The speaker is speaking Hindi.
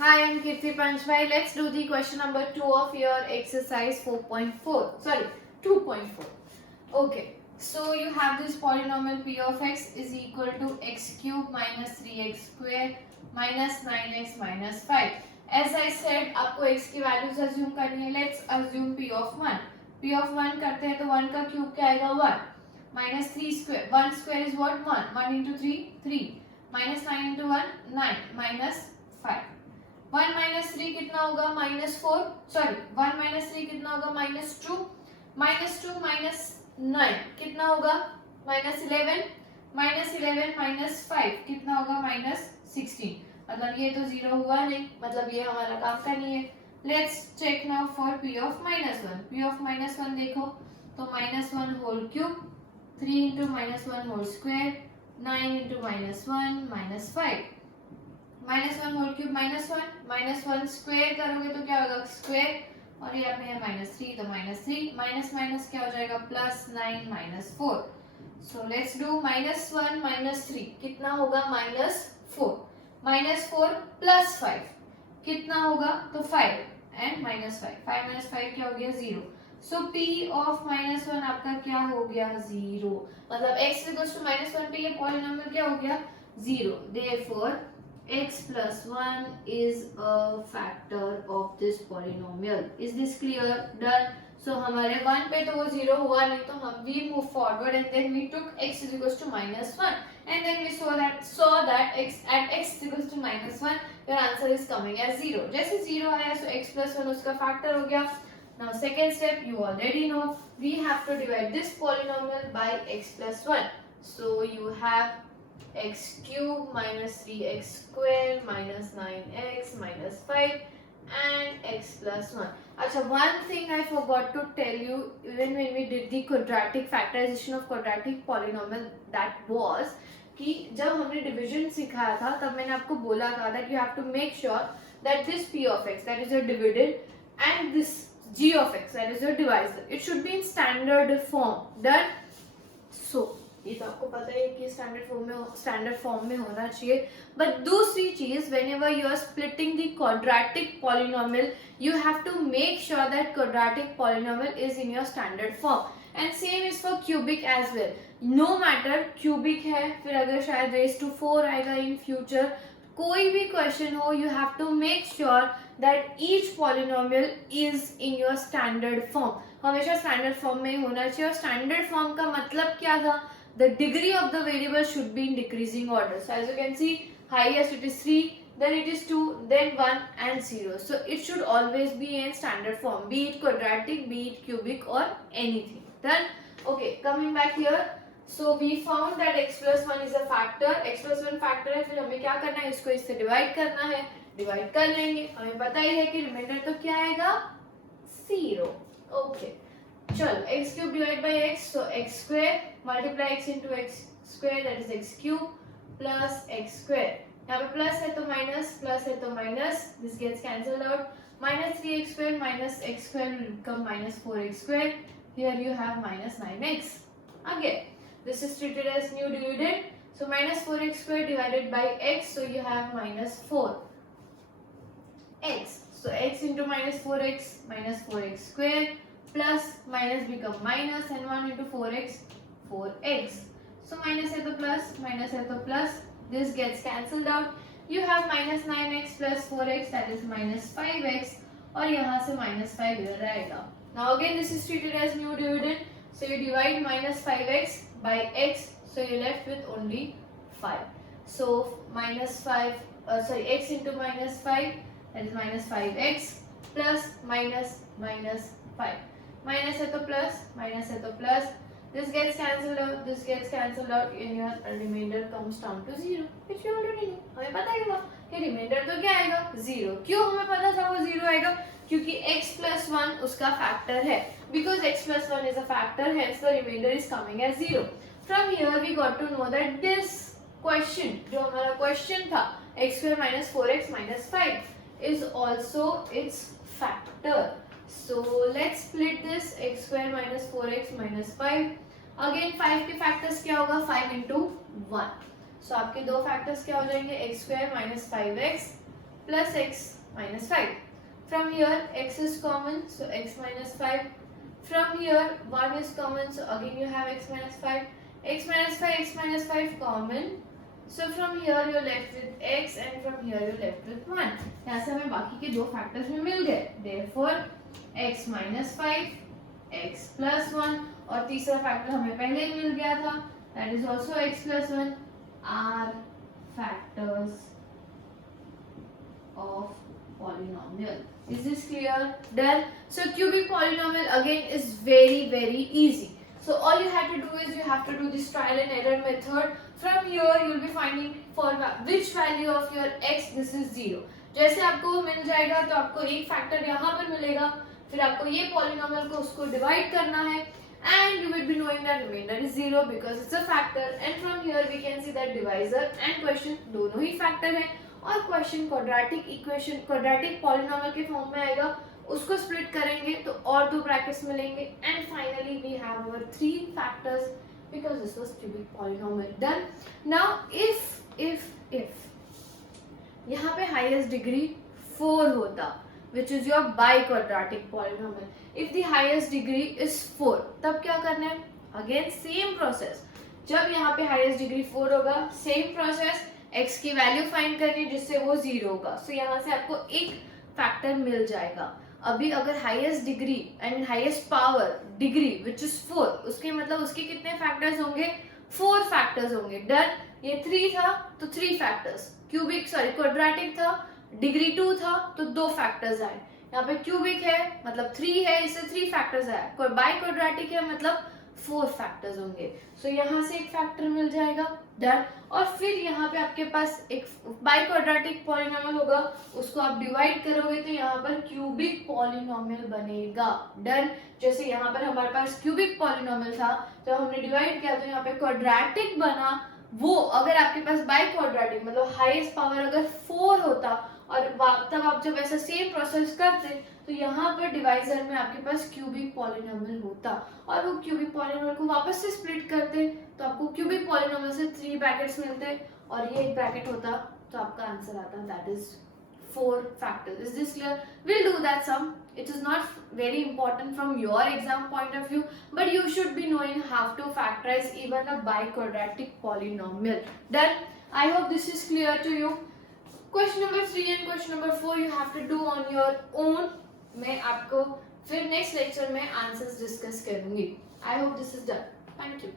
Hi, I'm Kirti Panchbhai. Let's do the question number 2 of your exercise 4.4. Sorry, 2.4. Okay, so you have this polynomial p of x is equal to x cube minus 3x square minus 9x minus 5. As I said, आपको x की values assume करनी है. Let's assume p of 1. p of 1 करते हैं तो 1 का cube क्या आएगा 1. Minus 3 square. 1 square is what? 1. 1 into 3, 3. Minus 9 into 1, 9. Minus 5. 1 minus 3 कितना होगा -4. सॉरी 1 माइनस 3 कितना होगा -2. -2 माइनस 9 कितना होगा -11. -11 माइनस 5 कितना होगा -16. मतलब ये तो 0 हुआ नहीं, मतलब ये हमारा काम का नहीं है. Let's check now for p of -1. p of -1 देखो तो -1 whole cube, 3 into -1 whole square, 9 into -1 -5. -1 whole cube -1 square करोगे तो क्या होगा स्क्वायर, और यहाँ पे है -3 तो -3 माइनस माइनस क्या हो जाएगा +9 -4. सो लेट्स डू -1 -3 कितना होगा -4. -4 प्लस 5 कितना होगा तो 5 एंड -5. 5 -5 क्या हो गया 0. सो p ऑफ -1 आपका क्या हो गया 0. मतलब x इक्वल्स टू -1 पे ये पॉलिनोमियल क्या हो गया 0. Therefore x plus 1 is a factor of this polynomial. Is this clear? Done. So हमारे 1 पे तो वो 0 हुआ नहीं, तो हम we move forward and then we took x is equals to -1 and then we saw that x at x is equals to -1 your answer is coming as 0. जैसे 0 आया so x plus 1 उसका factor हो गया. Now second step you already know, we have to divide this polynomial by x plus 1. So you have x cube minus 3x square minus 9x minus 5 and x plus 1. अच्छा, one thing I forgot to tell you, even when we did the quadratic factorization of quadratic polynomial, that was कि जब हमने division सिखाया था तब मैंने आपको बोला था that you have to make sure that this p of x, that is your dividend, and this g of x, that is your divisor, it should be in standard form. Done. So ये तो आपको पता है कि स्टैंडर्ड फॉर्म में होना चाहिए. बट दूसरी चीज, whenever you are splitting the quadratic polynomial you have to make sure that quadratic polynomial is in your standard form, and same is for cubic as well. No matter cubic है, फिर अगर शायद raised to 4 आएगा in future, कोई भी क्वेश्चन हो, you have to make sure that each polynomial is in your standard form. हमेशा स्टैंडर्ड फॉर्म में ही होना चाहिए. और स्टैंडर्ड फॉर्म का मतलब क्या था, the degree of the variable should be in decreasing order. So as you can see, highest it is 3, then it is 2, then 1 and 0. So it should always be in standard form, be it quadratic, be it cubic or anything. Done. Okay, coming back here. So we found that x plus 1 is a factor. x plus 1 factor है, फिर हमें क्या करना है, इसको इससे डिवाइड करना है. डिवाइड कर लेंगे, हमें पता ही है कि रिमाइंडर तो क्या आएगा 0. Okay. चल x cube divided by x, so x square multiply x into x square, that is x cube plus x square. यहाँ पे प्लस है तो माइनस, प्लस है तो minus, this gets cancelled out. minus 3x square minus x square will become minus 4x square. Here you have minus 9x. Again, this is treated as new dividend. So minus 4x square divided by x, so you have minus 4x. So x into minus 4x square. Plus minus become minus and 1 into 4x, 4x. So minus है तो plus, minus है तो plus, this gets cancelled out. You have minus 9x plus 4x, that is minus 5x, और यहाँ से minus 5 इधर आएगा. Now again this is treated as new dividend, so you divide minus 5x by x, so you're left with only 5. So minus 5, x into minus 5, that is minus 5x plus minus minus 5. Minus है तो प्लस, माइनस है तो plus, this gets cancelled out, this gets cancelled out, and your remainder comes down to 0, which you already know. हमें पता ही था कि remainder तो क्या आएगा 0. क्यों हमें पता था वो 0 आएगा, क्योंकि x plus 1 उसका factor है. Because x plus 1 is a factor, hence the remainder is coming as 0. From here we got to know that this question, जो हमारा question था x square minus 4x minus 5 is also its factor. So let's split this x square minus 4x minus 5. Again 5 के factors क्या होगा 5 into 1. So आपके दो factors क्या हो जाएंगे x square minus 5x plus x minus 5. From here x is common, so x minus 5. From here 1 is common, so again you have x minus 5. X minus 5 common. So from here you're left with x and from here you're left with 1. यहाँ से हमें बाकी के दो फैक्टर्स में मिल गए. Therefore x minus 5, x plus 1 और तीसरा फैक्टर हमें पहले ही मिल गया था. That is also x plus 1 are factors of polynomial. Is this clear? Done. So cubic polynomial again is very easy. So all you have to do is you have to do this trial and error method. From here you will be finding for which value of your x this is 0. जैसे आपको मिल जाएगा तो आपको एक फैक्टर यहाँ पर मिलेगा, फिर आपको ये पॉलिनोमियल को उसको डिवाइड करना है and you will be knowing that remainder is 0 because it's a factor. And from here we can see that divisor and quotient दोनों ही फैक्टर हैं और क्वेश्चन क्वाड्रेटिक पॉलिनोमियल के फॉर्म में आएगा, उसको स्प्लिट करेंगे तो और दो ब्रैकेट्स मिलेंगे and finally we have our three factors because this was cubic polynomial. Done. Now if यहाँ पे हाईएस्ट डिग्री 4 होता which is your biquadratic polynomial. If the highest degree is 4 तब क्या करना है? Again same process. जब यहाँ पे highest degree 4 होगा same process, x की वैल्यू फाइंड करनी जिससे वो 0 होगा. So यहाँ से आपको एक फैक्टर मिल जाएगा. अभी अगर highest degree highest power degree which is 4, उसके मतलब उसके कितने फैक्टर्स होंगे? 4 फैक्टर्स होंगे. डन. ये 3 था तो 3 फैक्टर्स. क्वाड्रेटिक था, डिग्री 2 था तो 2 फैक्टर्स आए. यहाँ पे क्यूबिक है मतलब 3 है, इससे 3 फैक्टर्स आए. कोई बाई क्वाड्रेटिक है मतलब 4 फैक्टर्स होंगे. सो यहाँ से एक फैक्टर मिल जाएगा. डन. और फिर यहाँ पे आपके पास एक बाई क्वाड्रेटिक पॉलिनोमियल होगा, उसको आप डिवाइड करोगे तो यहाँ पर क्यूबिक पॉलिनोमियल बनेगा. डन. जैसे यहाँ पर हमारे पास क्यूबिक पॉलिनोमियल था तो हमने डिवाइड किया तो यहाँ पे क्वाड्रेटिक बना. वो अगर आपके पास बाई क्वाड्रेटिक मतलब हाईएस्ट पावर अगर 4 होता और तब आप जब ऐसा सेम प्रोसेस करते तो यहाँ पर डिवाइजर में आपके पास क्यूबिक पॉलिनोमियल होता और वो क्यूबिक पॉलिनोमियल को वापस से स्प्लिट करते तो आपको क्यूबिक पॉलिनोमियल से 3 ब्रैकेट्स मिलते और ये एक ब्रैकेट होता तो आपका आंसर आता. That is 4 factors. Is this clear? We'll do that sum. It is not very important from your exam point of view, but you should be knowing how to factorize even a biquadratic polynomial. Done. I hope this is clear to you. Question number 3 and question number 4 you have to do on your own. मैं आपको फिर नेक्स्ट लेक्चर में आंसर्स डिस्कस करूंगी. I hope this is done. Thank you.